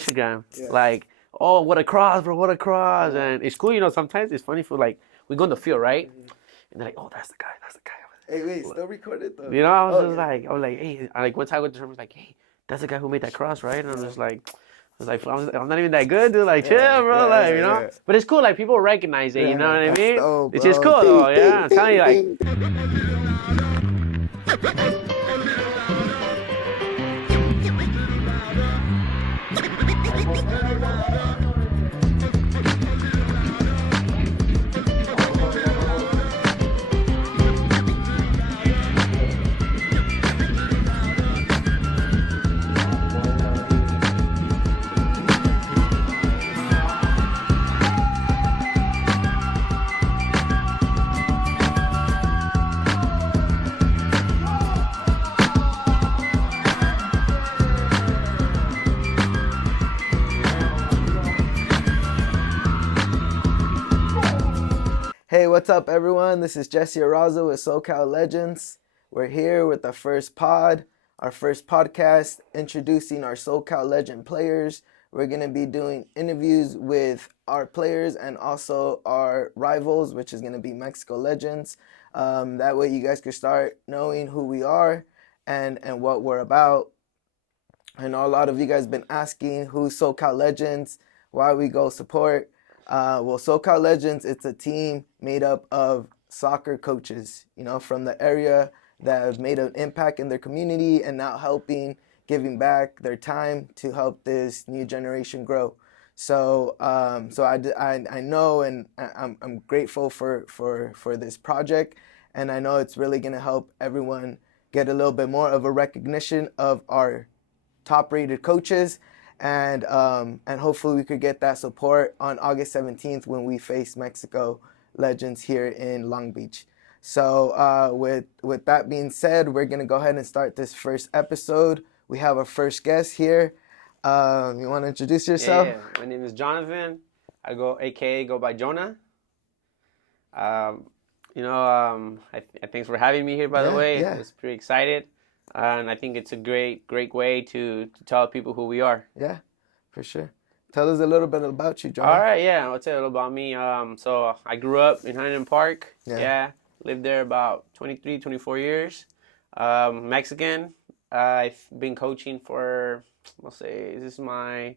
Instagram. Like, oh, what a cross, bro, what a cross. And it's cool, sometimes it's funny for like, we go in the field, right? And they're like, oh, that's the guy. Hey, wait, still recorded though. I was just like, hey, like one time I went to him, I was like, hey, that's the guy who made that cross, right? And I'm just like, I'm not even that good, dude. Like, chill, bro. But it's cool. Like, people recognize it. You know what I mean? Dope, it's just bro. cool, though. Yeah, I'm telling you, like. Hey, what's up, everyone? This is Jesse Arazo with SoCal Legends. We're here with our first podcast, introducing our SoCal Legend players. We're going to be doing interviews with our players and also our rivals, which is going to be Mexico Legends. That way you guys can start knowing who we are and what we're about. I know a lot of you guys been asking who's SoCal Legends, why we go support. Well, SoCal Legends, it's a team made up of soccer coaches, from the area that have made an impact in their community and now giving back their time to help this new generation grow. So I know, and I'm grateful for this project, and I know it's really going to help everyone get a little bit more of a recognition of our top-rated coaches. And hopefully we could get that support on August 17th when we face Mexico Legends here in Long Beach. So with that being said, we're going to go ahead and start this first episode. We have our first guest here. You want to introduce yourself? Yeah. My name is Jonathan. I go by Jonah. Thanks for having me here, by the way. Yeah. I was pretty excited. And I think it's a great way to tell people who we are. Yeah, for sure. Tell us a little bit about you, John. All right, yeah. I'll tell you a little about me. So I grew up in Huntington Park. Yeah. Lived there about 23, 24 years. Mexican. I've been coaching for, this is my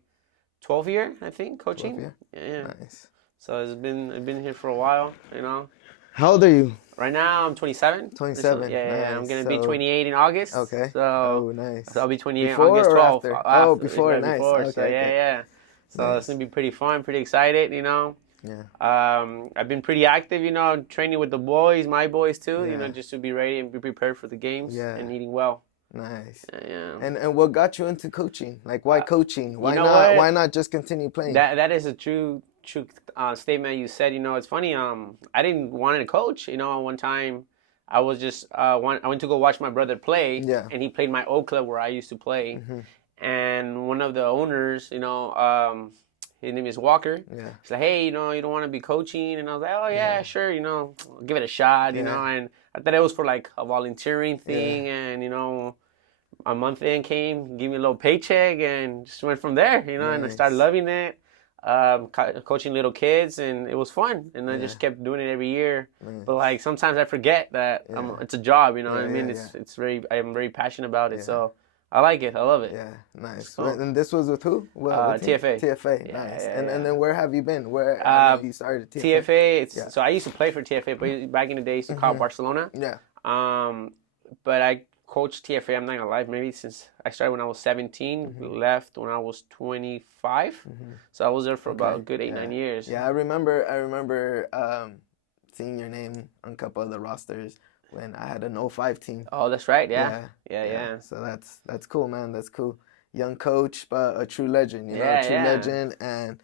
12th year, I think, coaching. 12th year? Yeah. Nice. So I've been here for a while, How old are you? Right now, I'm 27. 27. Yeah, nice. I'm going to be 28 in August. Okay. So, nice. So I'll be 28 before August 12th. After? After. Before. Nice. Before. Okay, so, yeah. So nice. It's going to be pretty fun, pretty excited, Yeah. I've been pretty active, training with the boys, my boys too, Yeah. Just to be ready and be prepared for the games and eating well. Nice. Yeah. And what got you into coaching? Like, why coaching? Why Why not just continue playing? That is a true statement you said. It's funny. I didn't want to coach. One time I was just I went to go watch my brother play. Yeah. And he played my old club where I used to play. Mm-hmm. And one of the owners, his name is Walker. Yeah. He's like, hey, you don't want to be coaching? And I was like, oh yeah, sure. I'll give it a shot. And I thought it was for like a volunteering thing. And a month in came, give me a little paycheck, and just went from there. And I started loving it. Coaching little kids, and it was fun, and I just kept doing it every year. But like sometimes I forget that it's a job, what I mean? It's I'm very passionate about it, so I like it. I love it. Yeah, nice. Cool. And this was with who? TFA. TFA, nice. And then where have you been? Where have you started TFA? So I used to play for TFA, but back in the day, I used to call Barcelona. Yeah. But I coached TFA, I'm not gonna lie, maybe since I started when I was 17, left when I was 25. So I was there for about a good 8-9 years. Yeah, I remember seeing your name on a couple of the rosters when I had an 05 team. Oh, that's right, yeah. So that's cool, man. That's cool. Young coach, but a true legend, a true legend. And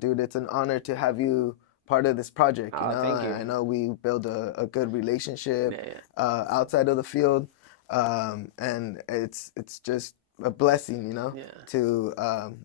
dude, it's an honor to have you part of this project. Thank you. I know we build a good relationship outside of the field. And it's just a blessing, to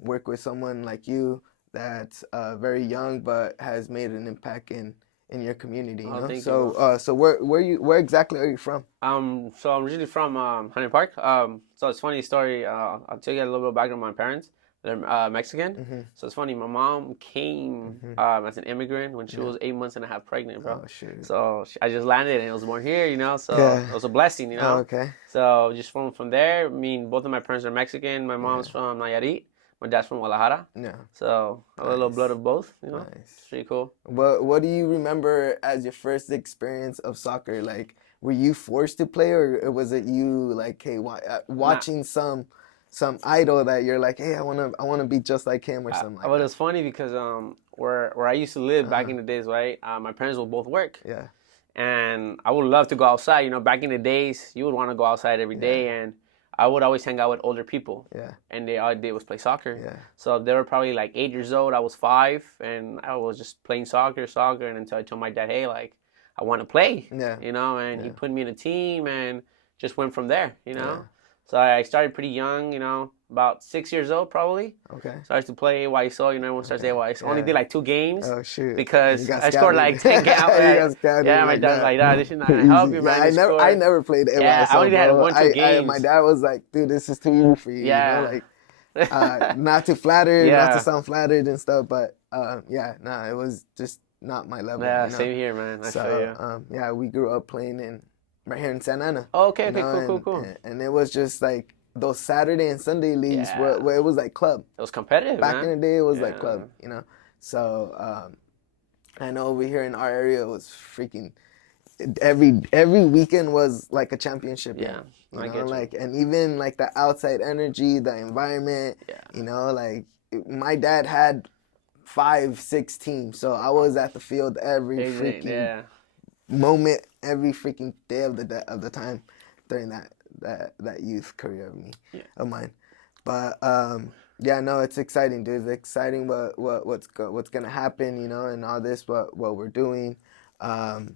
work with someone like you that's very young but has made an impact in your community. So where exactly are you from? So I'm originally from Huntington Park. So it's a funny story. I'll tell you a little bit about my parents. They're Mexican. So it's funny. My mom came as an immigrant when she was 8 months and a half pregnant, bro. Oh, shoot. So I just landed and I was born here, So Yeah. it was a blessing, Oh, okay. So just from there, I mean, both of my parents are Mexican. My mom's from Nayarit. My dad's from Guadalajara. Yeah. So a little blood of both, Nice. It's pretty cool. What do you remember as your first experience of soccer? Like, were you forced to play, or was it you like, hey, watching some idol that you're like, hey, I wanna be just like him or something like But that? it's funny because where I used to live back in the days, right? My parents would both work. Yeah. And I would love to go outside. Back in the days, you would want to go outside every day, and I would always hang out with older people. Yeah. And all I did was play soccer. Yeah. So they were probably like 8 years old. I was 5, and I was just playing soccer, and until I told my dad, hey, like, I want to play. Yeah. And he put me in a team, and just went from there. Yeah. So I started pretty young. About 6 years old probably. Okay. Started to play AYSO. Everyone starts AYSO. Only did like 2 games. Oh shoot! Because I scored like 10 games. My dad's like, this is not gonna help you, man. I never played AYSO. Yeah, I only had 1-2 games. My dad was like, dude, this is too easy for you. Yeah. Not to flatter, not to sound flattered and stuff, but it was just not my level. Yeah, same here, man. I feel you. We grew up playing right here in Santa Ana. Oh, okay, cool. And it was just like those Saturday and Sunday leagues where it was like club. It was competitive, Back man. in the day, it was like club, So I know over here in our area, it was freaking every weekend was like a championship game. I get you. And even like the outside energy, the environment. Like my dad had 5-6 teams, so I was at the field every freaking moment, every freaking day of the time during that youth career of mine. But it's exciting, dude. It's exciting what's gonna happen, and all this what we're doing. Dude,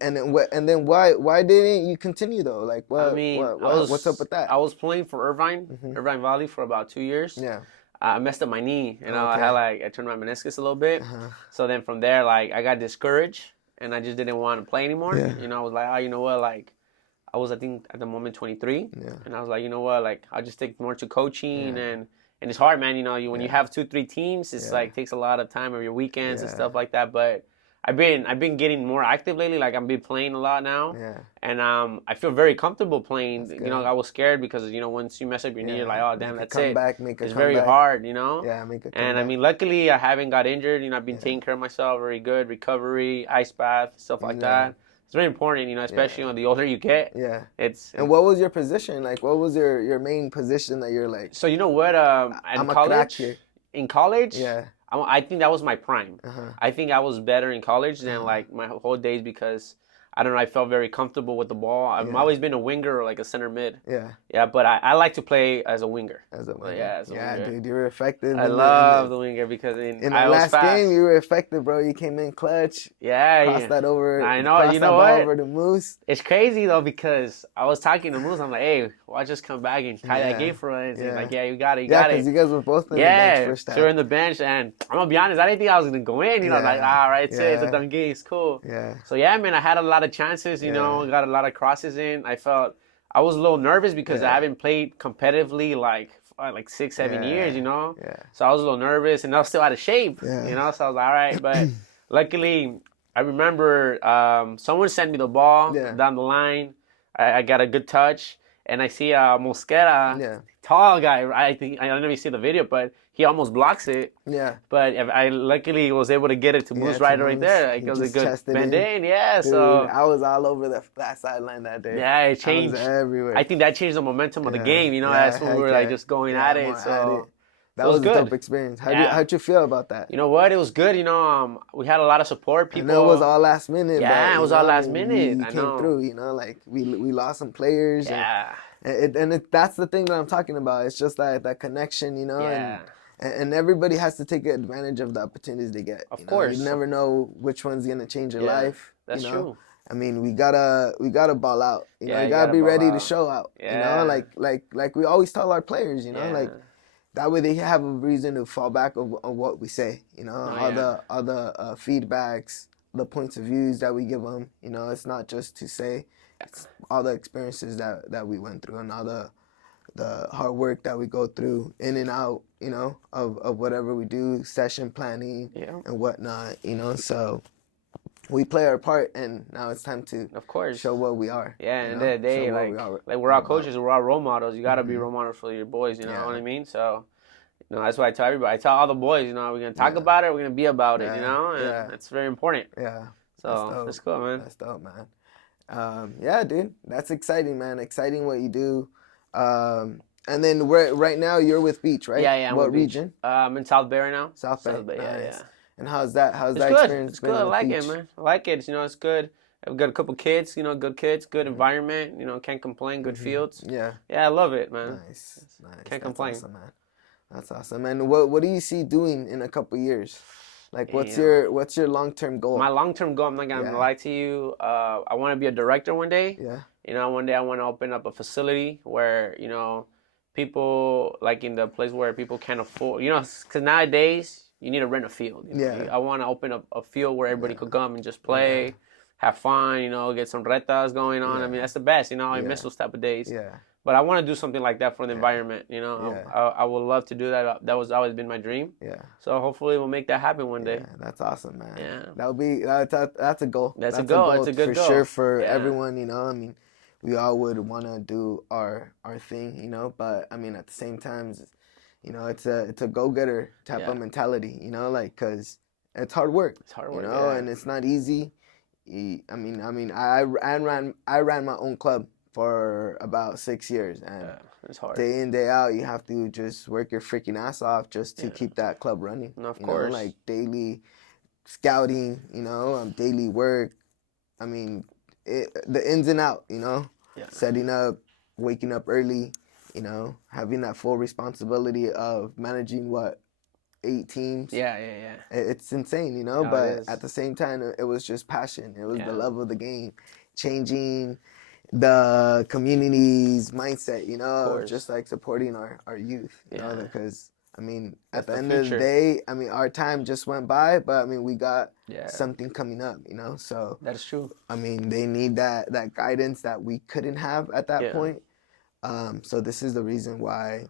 and then why didn't you continue though? Like what's up with that? I was playing for Irvine Valley for about 2 years. Yeah. I messed up my knee, I turned my meniscus a little bit. So then from there, like, I got discouraged, and I just didn't want to play anymore. I was like, you know what, like, I was, I think, at the moment 23, and I was like, you know what, like, I'll just take more to coaching, and it's hard, man. When you have 2-3 teams, it's like takes a lot of time of your weekends and stuff like that. But I've been getting more active lately. Like, I've been playing a lot now, and I feel very comfortable playing. I was scared because once you mess up your knee, you're like, oh damn, that's it. It's very hard, Yeah, make a comeback. And I mean, luckily, I haven't got injured. I've been taking care of myself very good, recovery, ice bath, stuff like that. It's very important, especially the older you get. Yeah. And what was your position? Like, what was your main position that you're like? So you know what? I'm a crack here. In college, yeah. I think that was my prime. I think I was better in college than like my whole days because I don't know. I felt very comfortable with the ball. I've always been a winger or like a center mid. Yeah. Yeah, but I like to play as a winger. As a winger. Yeah, as a winger. Dude, you were effective. I love the winger because in the last game you were effective, bro. You came in clutch. Yeah. Crossed that over. I know. Crossed you know that what? Ball over to Moose. It's crazy though because I was talking to Moose. I'm like, hey, watch us come back and tie that game for us. He's like, yeah, you got it. You got it. Because you guys were both in the bench first time. So we're in the bench, and I'm gonna be honest, I didn't think I was gonna go in. Like, all right, it's a done game. It's cool. Yeah. So yeah, man, I had a lot of chances. Got a lot of crosses in. I was a little nervous because I haven't played competitively like 6-7 years. Yeah. So I was a little nervous, and I was still out of shape. Yeah. So I was like, all right, but luckily, I remember someone sent me the ball down the line. I got a good touch, and I see Mosquera, tall guy. I don't know if you see the video, but he almost blocks it. Yeah. But I luckily was able to get it to Moose right there. Like, it was a good bend in. Yeah. Dude, so I was all over that sideline that day. Yeah, it changed. I was everywhere. I think that changed the momentum of the game. That's when we were like just going at it. So. That was a dope experience. How'd you feel about that? You know what? It was good. We had a lot of support. People. I know it was all last minute. Yeah, it was all last minute. We came through. Like we lost some players. Yeah. That's the thing that I'm talking about. It's just that connection. And everybody has to take advantage of the opportunities they get. Of course. You never know which one's gonna change your life. That's true. I mean, we gotta ball out. You gotta be ready to show out. Yeah. Like we always tell our players. Like. That way they have a reason to fall back on what we say, all the feedbacks, the points of views that we give them. It's not just to say, it's all the experiences that we went through and all the the hard work that we go through in and out, of whatever we do, session planning and whatnot, so we play our part, and now it's time to of course show what we are. Yeah, and the day, we're all coaches, we're all role models. You got to be role models for your boys, you know what I mean? So, that's what I tell everybody. I tell all the boys, we're going to talk about it, we're going to be about it, and it's very important. Yeah. So, that's cool, man. That's dope, man. Yeah, dude. That's exciting, man. Exciting what you do. And then right now you're with Beach, right? Yeah, what region? I'm in South Bay right now. South Bay. Nice. Yeah. And how's that It's experience It's been good. I with like Beach? it, man. I like it. It's good. I've got a couple kids, good kids, good environment, can't complain, good fields. Yeah. Yeah, I love it, man. Nice. Can't complain. Awesome, man. That's awesome. And what do you see doing in a couple years? Like, what's your long-term goal? My long-term goal, I'm not going to lie to you. I want to be a director one day. Yeah. One day I want to open up a facility where, people, like in the place where people can't afford, because nowadays you need to rent a field. I want to open up a field where everybody could come and just play, have fun, get some retas going on. I mean, that's the best, I miss those type of days. Yeah. But I want to do something like that for the environment, I would love to do that. That was always been my dream. Yeah. So hopefully we'll make that happen one day. Yeah, that's awesome, man. Yeah. That's a goal. That's a goal. It's a good goal. For sure for everyone, I mean, we all would want to do our thing, but I mean, at the same time, it's a go-getter type of mentality, cause it's hard work. It's hard work, and it's not easy. I ran my own club for about 6 years, and it's hard. Day in, day out, you have to just work your freaking ass off just to keep that club running. And of course. Like daily scouting, daily work. I mean, the ins and out, setting up, waking up early, having that full responsibility of managing 8 teams. Yeah. It's insane, but at the same time, it was just passion. It was the love of the game, changing the community's mindset, just like supporting our youth, because I mean, at the end of the day, I mean, our time just went by, but I mean, we got something coming up, so that is true. I mean, they need that guidance that we couldn't have at that point. So this is the reason why,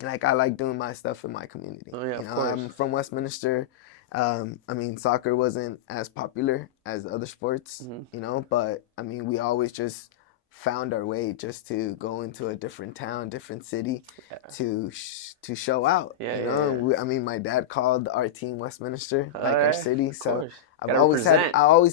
like, I like doing my stuff in my community. Oh, yeah, of course. I'm from Westminster. I mean, soccer wasn't as popular as other sports, but I mean, we always just found our way just to go into a different town, different city to show out. I mean, my dad called our team Westminster, like our city. So I always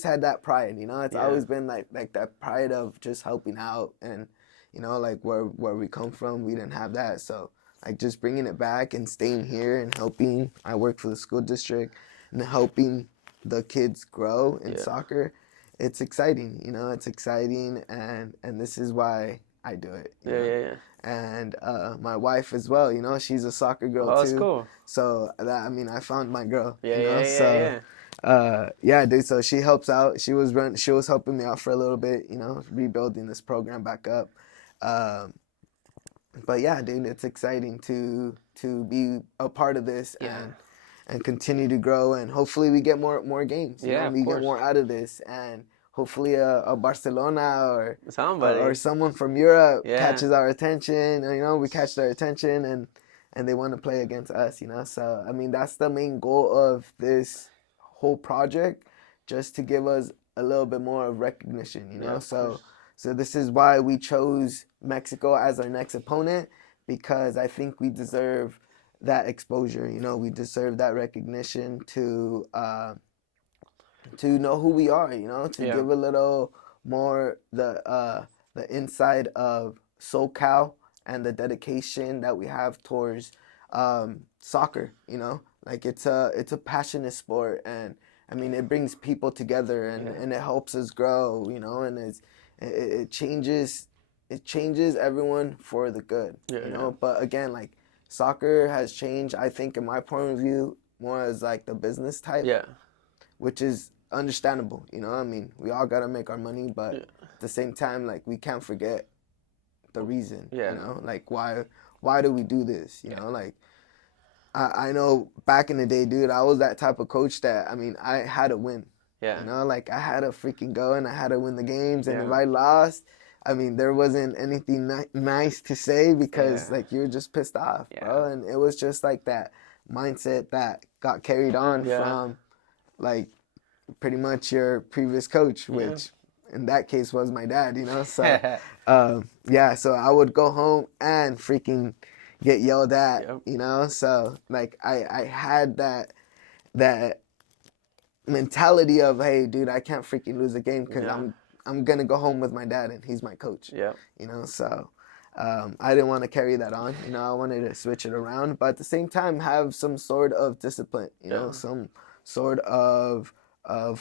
had that pride, it's always been like that pride of just helping out, and like where we come from, we didn't have that. So like just bringing it back and staying here and helping. I work for the school district and helping the kids grow in soccer. It's exciting, it's exciting, and this is why I do it. Yeah. And my wife as well, she's a soccer girl too. Oh, that's cool. So I found my girl. Yeah. Dude. So she helps out. She was helping me out for a little bit, rebuilding this program back up. But yeah, dude, it's exciting to be a part of this and continue to grow, and hopefully we get more games. We get more out of this, and hopefully a Barcelona or somebody or someone from Europe catches our attention. We catch their attention and they want to play against us. So I mean, that's the main goal of this whole project, just to give us a little bit more of recognition. So this is why we chose Mexico as our next opponent, because I think we deserve that exposure. We deserve that recognition to know who we are. To give a little more the inside of SoCal and the dedication that we have towards soccer. Like it's a passionate sport, and I mean, it brings people together, and it helps us grow. And it changes everyone for the good. But again, like, soccer has changed, I think, in my point of view, more as like the business type, which is understandable. I mean, we all gotta make our money, but at the same time, like, we can't forget the reason. Like, why do we do this? Like, I know back in the day, dude, I was that type of coach that, I mean, I had to win. Like, I had to freaking go, and I had to win the games, and if I lost, I mean, there wasn't anything nice to say because like you were just pissed off, bro. And it was just like that mindset that got carried on from like pretty much your previous coach, which in that case was my dad, you know. So so I would go home and freaking get yelled at, you know. So like I had that mentality of, hey, dude, I can't freaking lose a game because I'm gonna go home with my dad and he's my coach. You know, so I didn't want to carry that on. You know, I wanted to switch it around, but at the same time have some sort of discipline. You know, some sort of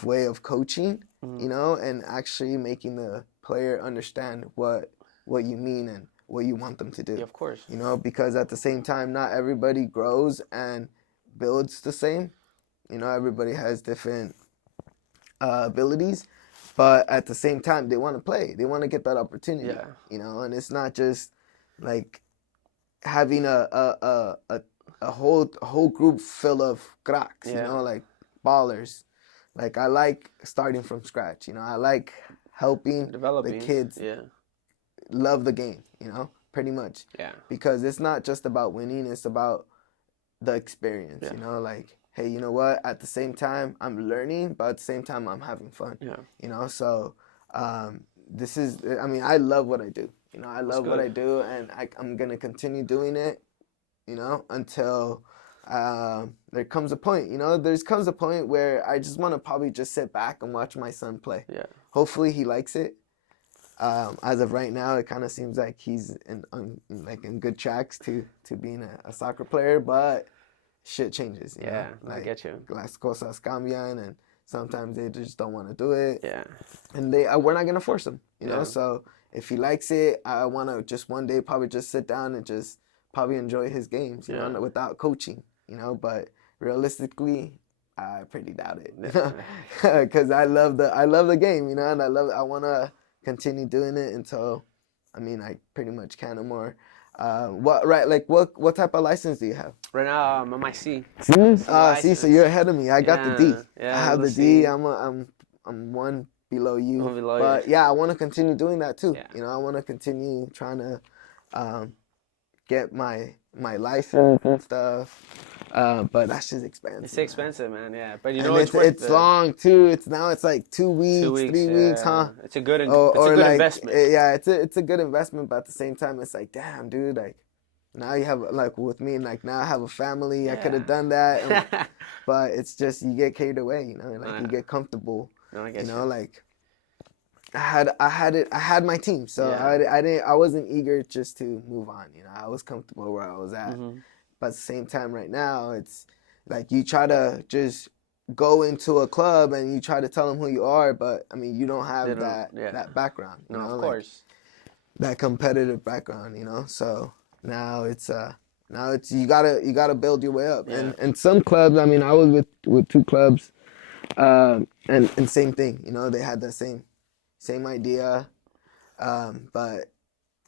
way of coaching. You know, and actually making the player understand what you mean and what you want them to do. Yeah, of course. You know, because at the same time, not everybody grows and builds the same. You know, everybody has different abilities, but at the same time, they want to play. They want to get that opportunity. You know, and it's not just like having a whole group full of cracks. You know, like ballers. Like I like starting from scratch. You know, I like helping the kids love the game. You know, pretty much. Because it's not just about winning. It's about the experience. You know, like, hey, you know what? At the same time, I'm learning, but at the same time, I'm having fun. You know, so this is, I mean, I love what I do. You know, I love what I do, and I'm going to continue doing it, you know, until there comes a point, you know, comes a point where I just want to probably just sit back and watch my son play. Hopefully he likes it. As of right now, it kind of seems like he's in good tracks to being a soccer player, but shit changes. You know? Like, I get you. Las cosas cambian, and sometimes they just don't want to do it. And we're not gonna force him. You know, so if he likes it, I want to just one day probably just sit down and just probably enjoy his games. You know, without coaching. You know, but realistically, I pretty doubt it. Because I love the game. You know, and I want to continue doing it until, I mean, I pretty much can no more. What type of license do you have? Right now, I'm on my C. See, so you're ahead of me. I got the D. Yeah, I have the D. I'm one below you. But I want to continue doing that too. You know, I want to continue trying to get my license and stuff. But that's just expensive. It's expensive, man. But you and know, it's long too. It's like 2 weeks, 3 weeks, huh? It's a good investment. It's a good investment. But at the same time, it's like, damn, dude, like now you have like with me, like now I have a family. I could have done that, but it's just you get carried away, you know, like you get comfortable. No, I guess you know, like I had my team, so I wasn't eager just to move on. You know, I was comfortable where I was at. But at the same time, right now, it's like you try to just go into a club and you try to tell them who you are, but I mean, you don't have that background. You know, of course, that competitive background. You know, so now it's you gotta build your way up. And some clubs, I mean, I was with 2 clubs, and same thing. You know, they had the same idea, but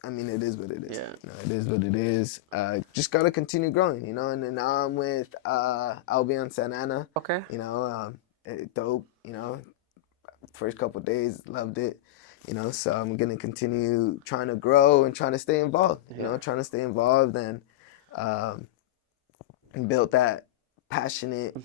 I mean, it is what it is. You know, it is what it is. Just gotta continue growing, you know. And then now I'm with Albion Santa Ana. Okay. You know, dope. You know, first couple days loved it. You know, so I'm gonna continue trying to grow and trying to stay involved. You know, trying to stay involved and build that passionate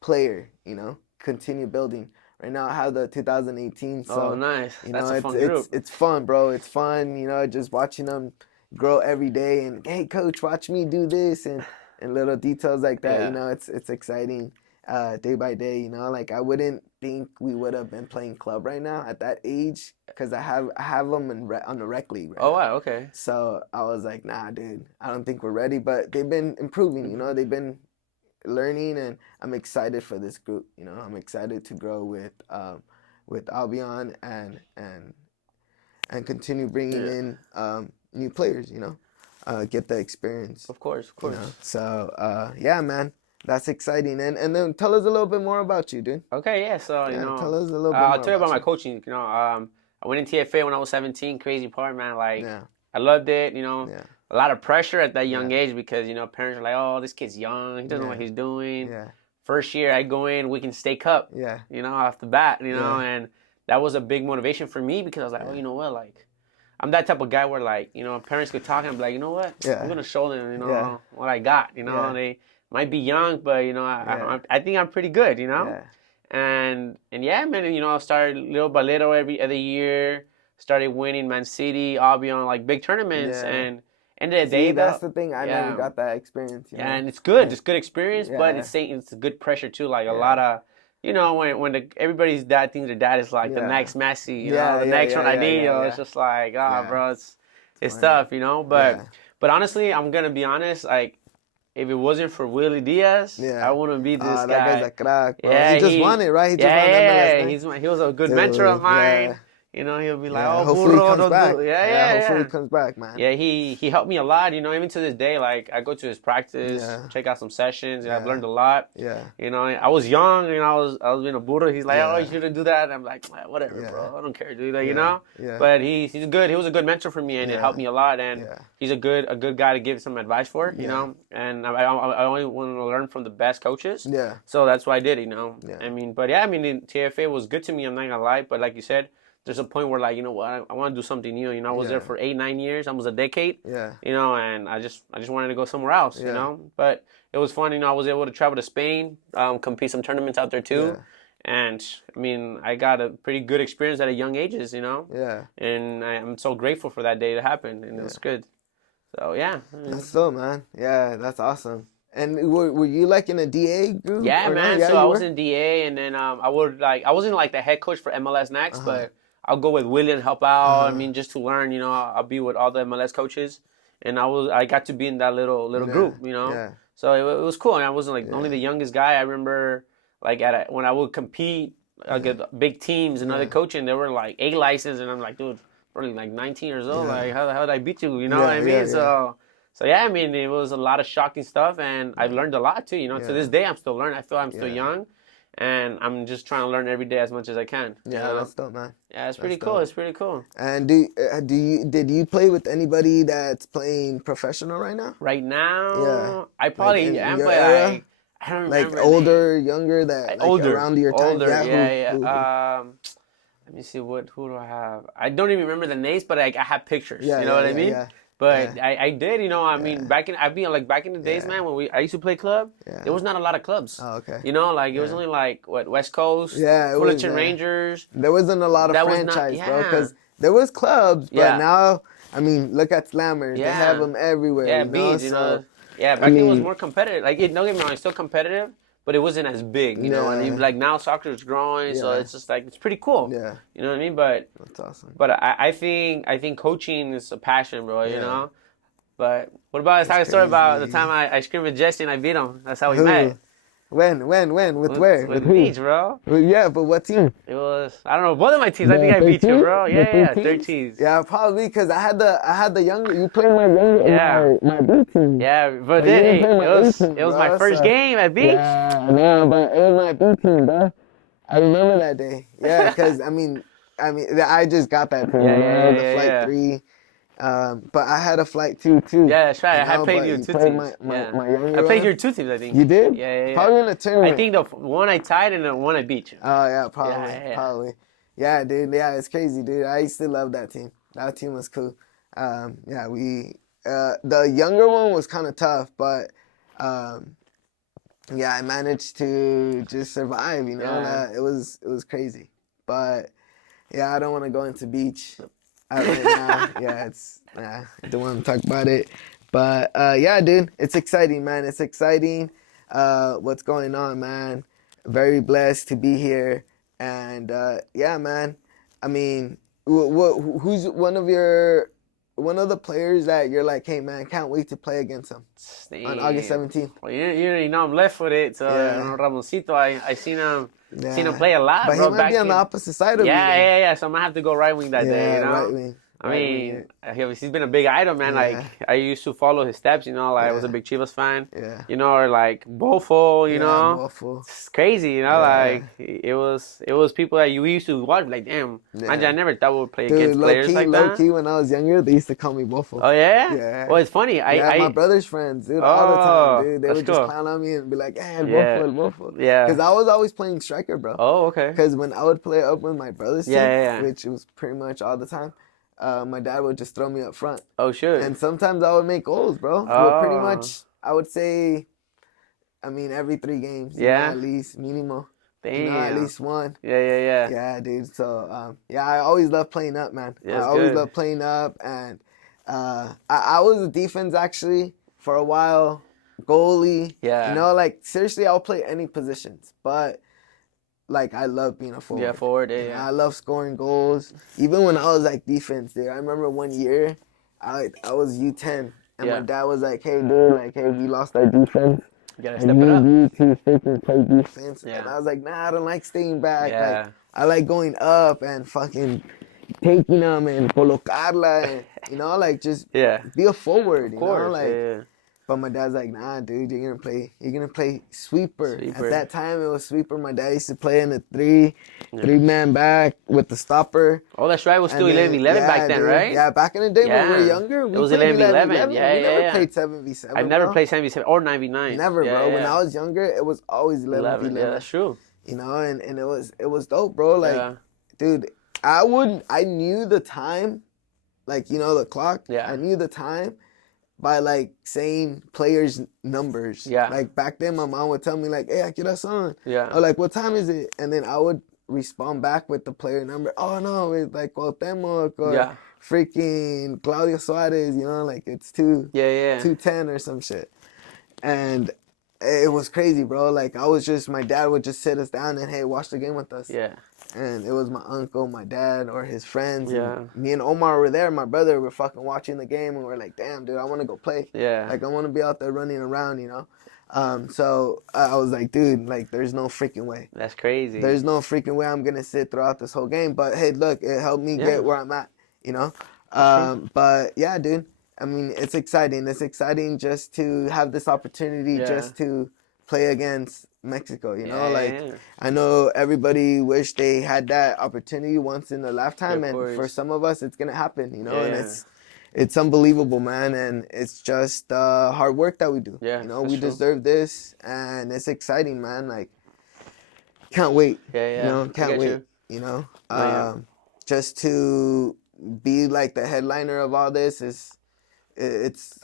player. You know, continue building. Right now I have the 2018. So, nice. You That's know, a fun group. It's fun, bro. It's fun, you know, just watching them grow every day and, hey, coach, watch me do this and little details like that. You know, it's exciting day by day, you know. Like I wouldn't think we would have been playing club right now at that age because I have them on the rec league right now. Wow, okay. So I was like, nah, dude, I don't think we're ready. But they've been improving, you know. They've been learning, and I'm excited for this group. You know, I'm excited to grow with Albion and continue bringing in new players. You know, get the experience. Of course. You know? So man, that's exciting. And then tell us a little bit more about you, dude. Okay, yeah. So you know, tell us a little bit. I'll tell you about my coaching. You know, I went in TFA when I was 17. Crazy part, man. Like I loved it. You know. A lot of pressure at that young age because, you know, parents are like, oh, this kid's young. He doesn't know what he's doing. First year I go in, we can stay cup, you know, off the bat, you know, and that was a big motivation for me because I was like, oh, you know what, like, I'm that type of guy where like, you know, parents could talk and I'm like, you know what? Yeah. I'm gonna show them, you know, Yeah. what I got. You know, Yeah. they might be young, but you know, Yeah. I think I'm pretty good. You know, Yeah. and yeah, man, you know, I started little by little every other year. Started winning Man City, Albion, like big tournaments, Yeah. and end of the See, day, that's though, the thing. I never got that experience. You know? and it's good. Like, It's good experience, but yeah. it's a good pressure too. Like a Yeah. lot of, you know, when everybody's dad thinks their dad is like the Yeah. next Messi, you Yeah, know, the yeah, next yeah, yeah, Ronaldinho. yeah, It's yeah. just like, Yeah. bro, it's funny. tough, you know. Yeah. But honestly, I'm gonna be honest. Like, if it wasn't for Willie Diaz, Yeah. I wouldn't be this That guy. guy's a crack, bro. Yeah, he just won it, right? He just won MLS thing. He was a good mentor of Dude, mine. yeah. You know, he'll be like, Yeah, "Oh, hopefully he burro, comes don't back. do." Hopefully Yeah. he comes back, man. Yeah, he helped me a lot. You know, even to this day, like I go to his practice, Yeah. check out some sessions. Yeah. I've learned a lot. Yeah. You know, I was young. You know, I was being a burro. He's like, Yeah. "Oh, you shouldn't do that." And I'm like, "Whatever, Yeah. bro. I don't care, dude." Like, Yeah. you know. Yeah. But he's good. He was a good mentor for me, and it Yeah. helped me a lot. And Yeah. he's a good guy to give some advice for. You Yeah. know, and I only want to learn from the best coaches. Yeah. So that's what I did. You know. Yeah. I mean, but yeah, I mean, TFA was good to me. I'm not gonna lie. But like you said, there's a point where like, you know what, I want to do something new. You know, I was Yeah. there for 8-9 years, almost a decade. Yeah. You know, and I just wanted to go somewhere else. Yeah. You know, but it was fun. You know, I was able to travel to Spain, compete some tournaments out there too. Yeah. And I mean, I got a pretty good experience at a young ages. You know, Yeah. and I'm so grateful for that day to happen, and it was good. So yeah. That's so, man. Yeah, that's awesome. And were you like in a DA group? Yeah, or man. No? Yeah, so I you was were? in DA, and then I wasn't like the head coach for MLS Next, but I'll go with Willie and help out. I mean, just to learn, you know, I'll be with all the MLS coaches, and I got to be in that little group, you know. Yeah. So it was cool, and I wasn't like only the youngest guy. I remember like when I would compete against big teams and other coaching, they were like A license, and I'm like, dude, probably like 19 years old. Yeah. Like, how did I beat you? You know Yeah, what I mean? yeah. So yeah, I mean, it was a lot of shocking stuff, and I've learned a lot too. You know, to Yeah. this day, I'm still learning. I feel I'm still Yeah. young, and I'm just trying to learn every day as much as I can. you Yeah, know? that's dope, man. Yeah, it's pretty That's cool. dope. It's pretty cool. And did you play with anybody that's playing professional right now? Right now, Yeah. I probably in am, your but era? I don't Like remember. older, younger, that like older, around your time? older. Yeah. Who? Let me see who do I have? I don't even remember the names, but I have pictures. Yeah, you know yeah, what I yeah, mean? yeah. But Yeah. I did, you know. I mean, back in the days, Yeah. man, when I used to play club, Yeah. there was not a lot of clubs. Oh, okay. You know, like it was Yeah. only like West Coast, Yeah, it was, Fullerton yeah. Rangers. There wasn't a lot of That was not- franchise, bro, yeah. because there was clubs, but Yeah. now, I mean, look at Slammers. They Yeah. have them everywhere. Yeah, you know? beads, you So, know. Yeah, back then it was mean- more competitive. Like, don't get me wrong, it's still competitive, but it wasn't as big, you know. And Yeah. even, like now, soccer is growing, so Yeah. it's just like it's pretty cool. Yeah, You know what I mean? But that's awesome. I think coaching is a passion, bro. You Yeah. know. But what about That's a story about the crazy. time I screamed with Jesse and I beat him? That's how we Who? met. When? With where? With who? Beach, bro. Well, yeah, but what team? It was I don't know both of my teams. I The think I beat you, 13? bro. The Yeah, 13s? 13s. Yeah, probably because I had the younger. You played my younger. Yeah. My B team. Yeah, but you then, didn't hey, play my it was A team, my bro, first so- game at Beach. Yeah, no, but it was my B team, bro. I remember that day. Yeah, because I mean, I just got that team. The flight 3. But I had a flight 2 too. Yeah, that's right. I know, played but you you two played teams. my Yeah. younger I played one? your 2 teams, I think. You did? Yeah. Probably in a tournament. I think the one I tied and the one I beat you. Oh yeah, probably, Yeah. probably. Yeah, dude. Yeah, it's crazy, dude. I used to love that team. That team was cool. Yeah, the younger one was kind of tough, but yeah, I managed to just survive. You know, Yeah. it was crazy. But yeah, I don't want to go into beach right now. Yeah, I don't want to talk about it. But yeah, dude, it's exciting, man. It's exciting. What's going on, man? Very blessed to be here. And yeah, man. I mean, who's one of the players that you're like, hey, man, can't wait to play against him on August 17th? Well, you already know I'm left with it. So Yeah. Ramoncito, I seen him Yeah. play a lot, But bro. he might back be on the in- opposite side of me. then. Yeah. So I'm gonna have to go right wing that day. You know. right wing. I Right mean, wing. he's been a big idol, man. Yeah. Like I used to follow his steps. You know, like I was a Yeah. big Chivas fan. Yeah. You know, or like Bofo. You Yeah, know. Waffle. It's crazy, you know, Yeah. like it was people that you used to watch, like damn, Yeah. man, I never thought we would play Dude, against players like low that. key, when I was younger, they used to call me Waffle. Oh yeah? Yeah. Well, it's funny. Yeah, my brother's friends, dude, all the time, dude. They that's would just cool. clown on me and be like, hey, Yeah. Waffle. Yeah. Because I was always playing striker, bro. Oh, okay. Because when I would play up with my brother's team, Yeah. which was pretty much all the time, my dad would just throw me up front. Oh, sure. And sometimes I would make goals, bro. Oh. With pretty much, I would say, I mean, every 3 games. Yeah. At least, mínimo. Damn. At least one. Yeah. Yeah, dude. So, I always love playing up, man. Yeah, I always love playing up. And I was a defense, actually, for a while. Goalie. Yeah. You know, like, seriously, I'll play any positions. But, like, I love being a forward. Yeah, forward, yeah. I love scoring goals. Even when I was, like, defense, dude. I remember one year, I was U10. And my dad was like, hey, dude, like, hey, we lost our defense. You gotta step it up. You to freaking play defense. Yeah. And I was like, nah, I don't like staying back. Yeah. Like, I like going up and fucking taking them and colocarla and, you know, like, just be a forward, you know? Like, but my dad's like, nah, dude, you're gonna play sweeper. At that time, it was sweeper. My dad used to play in a three-man back with the stopper. Oh, that's right. It was still 11v11 back then, dude. Right? Yeah, back in the day when we were younger, we was played 11v11. Yeah, we never played 7v7. I never played 7v7 or 9v9. Never, bro. When I was younger, it was always 11v11. Yeah, that's true. You know, and it was dope, bro. Like, dude, I knew the time, like, you know, the clock. Yeah. I knew the time by, like, saying players' numbers. Yeah. Like, back then, my mom would tell me, like, hey, aquí son. Yeah. Or, like, what time is it? And then I would respond back with the player number. Oh, no, it's, like, Cuauhtemoc or freaking Claudio Suarez, you know? Like, it's 210 or some shit. And it was crazy, bro. Like, my dad would just sit us down and, hey, watch the game with us. Yeah. And it was my uncle, my dad, or his friends. Yeah. And me and Omar were there. My brother were fucking watching the game, and we're like, damn, dude, I want to go play. Yeah. Like, I want to be out there running around, you know? So I was like, dude, like, there's no freaking way. That's crazy. There's no freaking way I'm going to sit throughout this whole game. But, hey, look, it helped me get where I'm at, you know? But, yeah, dude, I mean, it's exciting. It's exciting just to have this opportunity just to play against Mexico, you know? I know everybody wish they had that opportunity once in a lifetime, and for some of us, it's going to happen, you know? And it's unbelievable, man, and it's just hard work that we do. Yeah, you know, we deserve this, and it's exciting, man. Like, can't wait. You know, can't wait. You know, just to be like the headliner of all this it's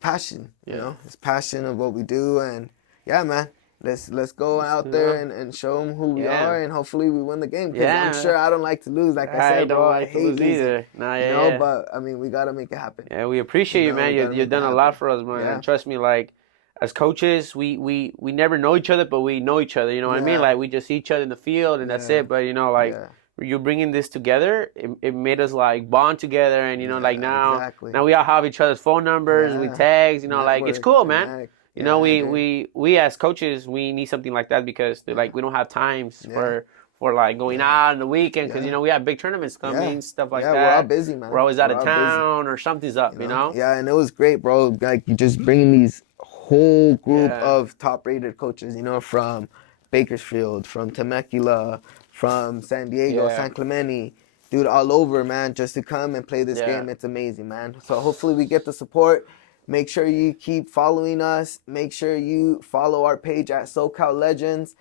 passion. You know, it's passion of what we do, and yeah, man. Let's go out there and show them who we are, and hopefully we win the game. Because I'm sure I don't like to lose. Like I said, bro, I hate losing either. You know, but I mean, we gotta make it happen. Yeah, we appreciate you, man. You've done a lot for us, man. And trust me, like as coaches, we never know each other, but we know each other. You know what I mean? Like we just see each other in the field, and that's it. But you know, like you're bringing this together. It made us like bond together, and you know, like now we all have each other's phone numbers. We tags. You know, like it's cool, man. You know, we as coaches, we need something like that because like we don't have times for like going out on the weekend because, you know, we have big tournaments coming, stuff like that. We're all busy, man. We're always out of town or something's up, you know? Yeah, and it was great, bro. Like, just bringing these whole group of top-rated coaches, you know, from Bakersfield, from Temecula, from San Diego, San Clemente, dude, all over, man, just to come and play this game. It's amazing, man. So hopefully we get the support. Make sure you keep following us. Make sure you follow our page at SoCal Legends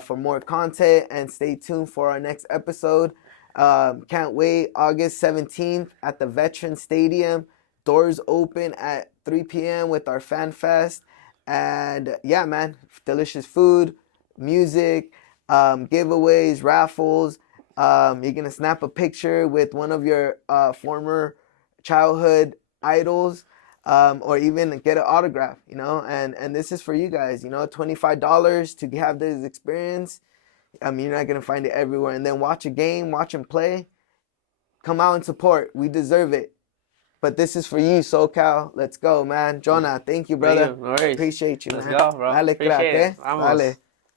for more content, and stay tuned for our next episode. Can't wait. August 17th at the Veteran Stadium. Doors open at 3 p.m. with our Fan Fest. And yeah, man, delicious food, music, giveaways, raffles. You're going to snap a picture with one of your former childhood idols. Or even get an autograph, you know, and this is for you guys, you know, $25 to have this experience. I mean, you're not going to find it everywhere. And then watch a game, watch them play, come out and support. We deserve it. But this is for you, SoCal. Let's go, man. Jonah, thank you, brother. Appreciate you, man. Let's go, bro. Dale, crack, eh? Dale. All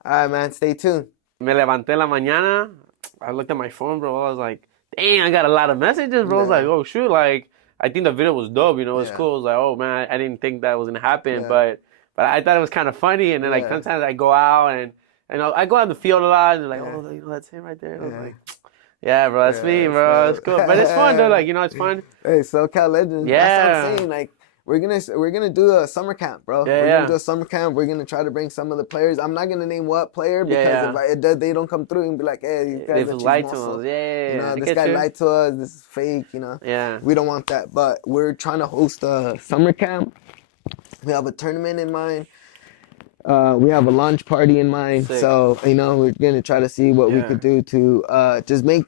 right, man. Stay tuned. Me levanté la mañana. I looked at my phone, bro. I was like, dang, I got a lot of messages, bro. I was like, oh, shoot, like, I think the video was dope, you know, it was cool. It was like, oh, man, I didn't think that was going to happen, but I thought it was kind of funny. And then, like, sometimes I go out and I go out in the field a lot, and they're like, oh, you know, that's him right there. I was like, yeah, bro, that's me, bro. It's cool. But it's fun, though. Like, you know, it's fun. Hey, SoCal Legends. Yeah. That's what I'm saying. Like, we're gonna do a summer camp, bro. Yeah, we're yeah. gonna do a summer camp. We're gonna try to bring some of the players. I'm not gonna name what player because Yeah. if they don't come through and be like, hey, these They guys are lied to chismosos. us. Yeah, You know, I this get guy you. lied to us. This is fake. You know. Yeah. We don't want that. But we're trying to host a summer camp. We have a tournament in mind. We have a launch party in mind. Sick. So, you know, we're going to try to see what we Yeah. could do to just make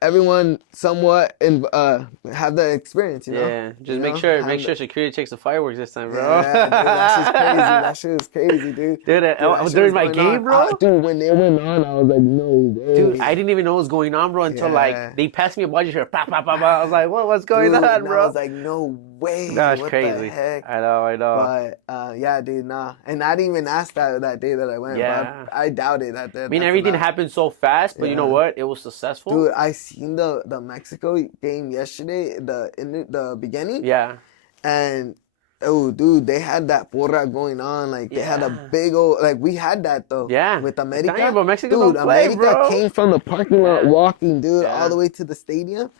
everyone somewhat have the experience, you know? Yeah, just You make know? sure Have security checks the fireworks this time, bro. Yeah, dude, that shit's crazy. That shit was crazy, dude. Dude, that shit during was my going game, on. bro. Dude, when it went on, I was like, no way. Dude, I didn't even know what was going on, bro, until Yeah. like they passed me a budget here. Pop, pop, pop, pop. I was like, what's going Dude, on, and bro? I was like, no way. That's what crazy. the heck? I know. But yeah, dude, nah. And I didn't even ask that day that I went. Yeah. But I doubted that. I mean, everything happened so fast, but you know Yeah. what? It was successful. Dude, I seen the Mexico game yesterday, in the beginning. Yeah. And oh, dude, they had that porra going on. Like they had a big old like we had that though. Yeah. With I'm America. telling you, bro, Mexico Dude, don't play, America bro. came from the parking lot walking, dude, Yeah. all the way to the stadium.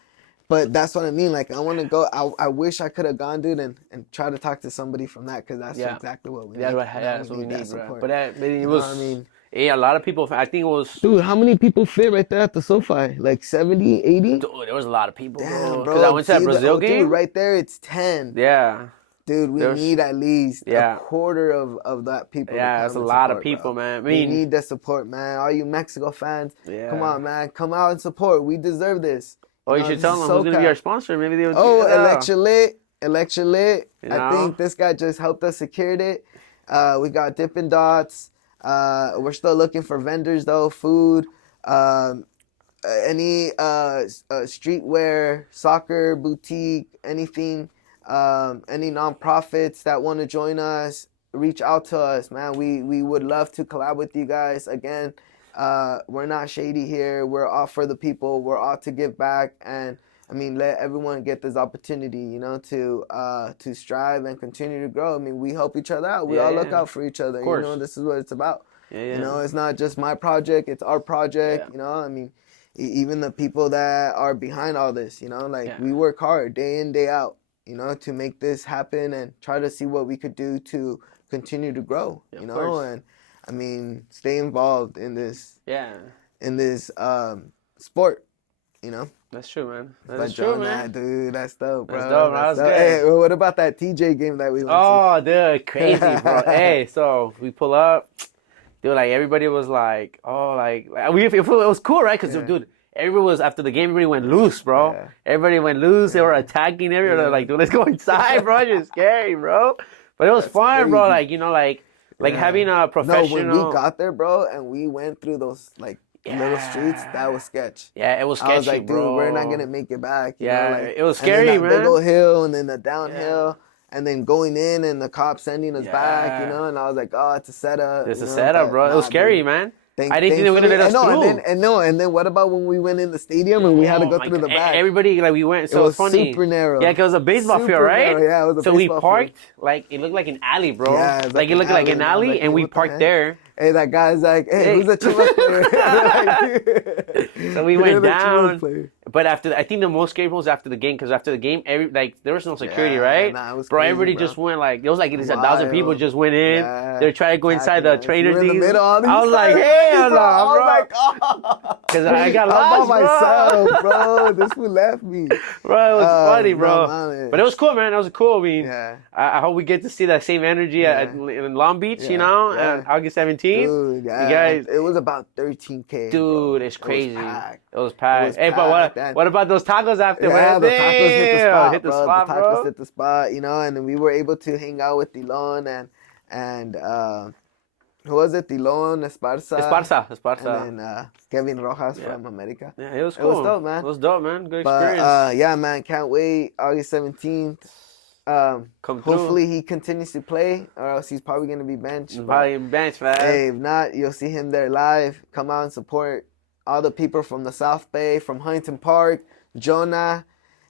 But that's what I mean. Like I want to go. I wish I could have gone, dude, and try to talk to somebody from that because that's exactly what we need. That's what we need, bro. support. But it You was. know what I mean? Yeah, a lot of people. I think it was. Dude, how many people fit right there at the SoFi? Like 70, 80? Dude, there was a lot of people, Damn, bro. bro. Because I went to that See Brazil game. Dude, right there, it's 10. Yeah. Dude, we need at least a quarter of that people. Yeah, that's a lot of people, man. I mean, we need the support, man. All you Mexico fans, come on, man. Come out and support. We deserve this. Oh, you should tell them who's going to be our sponsor. Maybe they would. Oh, Electra Lit. You I know? think this guy just helped us secure it. We got Dippin' Dots. We're still looking for vendors, though. Food. Any streetwear, soccer, boutique, anything. Any nonprofits that want to join us, reach out to us, man. We would love to collab with you guys. Again, we're not shady here. We're all for the people. We're all to give back, and I mean, let everyone get this opportunity, you know, to strive and continue to grow. I mean, we help each other out. We all look out for each other. Of course. You know, this is what it's about. Yeah. You know, it's not just my project; it's our project. You know, I mean, even the people that are behind all this. You know, like we work hard day in, day out. You know, to make this happen and try to see what we could do to continue to grow. You know, and I mean, stay involved in this. Yeah. In this sport. You know. That's true, man. That's true, man. Dude, that's dope, bro. That's dope. That was good. Hey, what about that TJ game that we went to? Oh, dude, crazy, bro. Hey, so we pull up. Dude, like, everybody was like, oh, like it was cool, right? Because, dude, everybody was, after the game, everybody went loose, bro. Yeah. Everybody went loose. They were attacking everybody. Like, dude, let's go inside, bro. It's scary, bro. But it was fun, crazy. bro. Like, you know, like having a professional. No, when we got there, bro, and we went through those, like, little streets, that was sketch. Yeah, it was sketchy, I was like, dude, bro. we're not going to make it back. You know, like, it was scary, and then that man. big old hill and then the downhill. And then going in and the cops sending us back, you know, and I was like, oh, it's a setup. It's a setup, bro. It was scary, dude. man. I didn't think they were going to let us through. And then what about when we went in the stadium and we had to go through the back? Everybody, like, we went, so it was funny. Super narrow. Yeah, because it was a baseball field, right? Narrow. Yeah, it was a so baseball we parked, field. like, it looked like an alley, bro. Yeah, like it looked like an alley, like, and we parked there. Hey, that guy's like, hey, who's a Chivas player? So we went down. But I think the most scary was after the game, because after the game, there was no security, right? Nah, it was bro, crazy, everybody just went like, it was like 1,000 people just went in. Yeah. They're trying to go inside the trainers. In the middle, I was like, hell no, bro. I was like, oh. Because I got lost, I'm by myself, bro. This fool left me. Bro, it was funny, bro. Man. But it was cool, man. It was cool. I mean, yeah. I hope we get to see that same energy in Long Beach, you know, on August 17th. Dude, yeah. You guys, it was about 13K. Dude, it's crazy. It was packed. Hey, but what about those tacos after? Yeah, the tacos hit the spot, hit the bro. spot, the tacos hit the spot, you know, and then we were able to hang out with Dilon and who was it? Dilon, Esparza. And then Kevin Rojas from America. Yeah, it was cool. It was dope, man. It was dope, man. Good experience. But, yeah, man, can't wait. August 17th. Hopefully he continues to play, or else he's probably going to be benched. Probably benched, man. Hey, if not, you'll see him there live. Come out and support all the people from the South Bay, from Huntington Park, Jonah,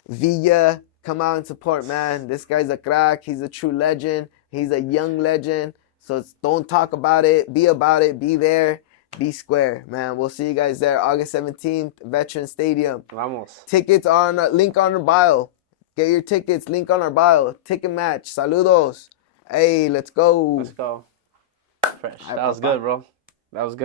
Villa. Come out and support, man. This guy's a crack. He's a true legend. He's a young legend. So don't talk about it. Be about it. Be there. Be square, man. We'll see you guys there August 17th, Veteran Stadium. Vamos. Tickets are on link on the bio. Get your tickets. Link on our bio. Ticket match. Saludos. Hey, let's go. Let's go. Fresh. Ay, That was papá. good, bro. That was good.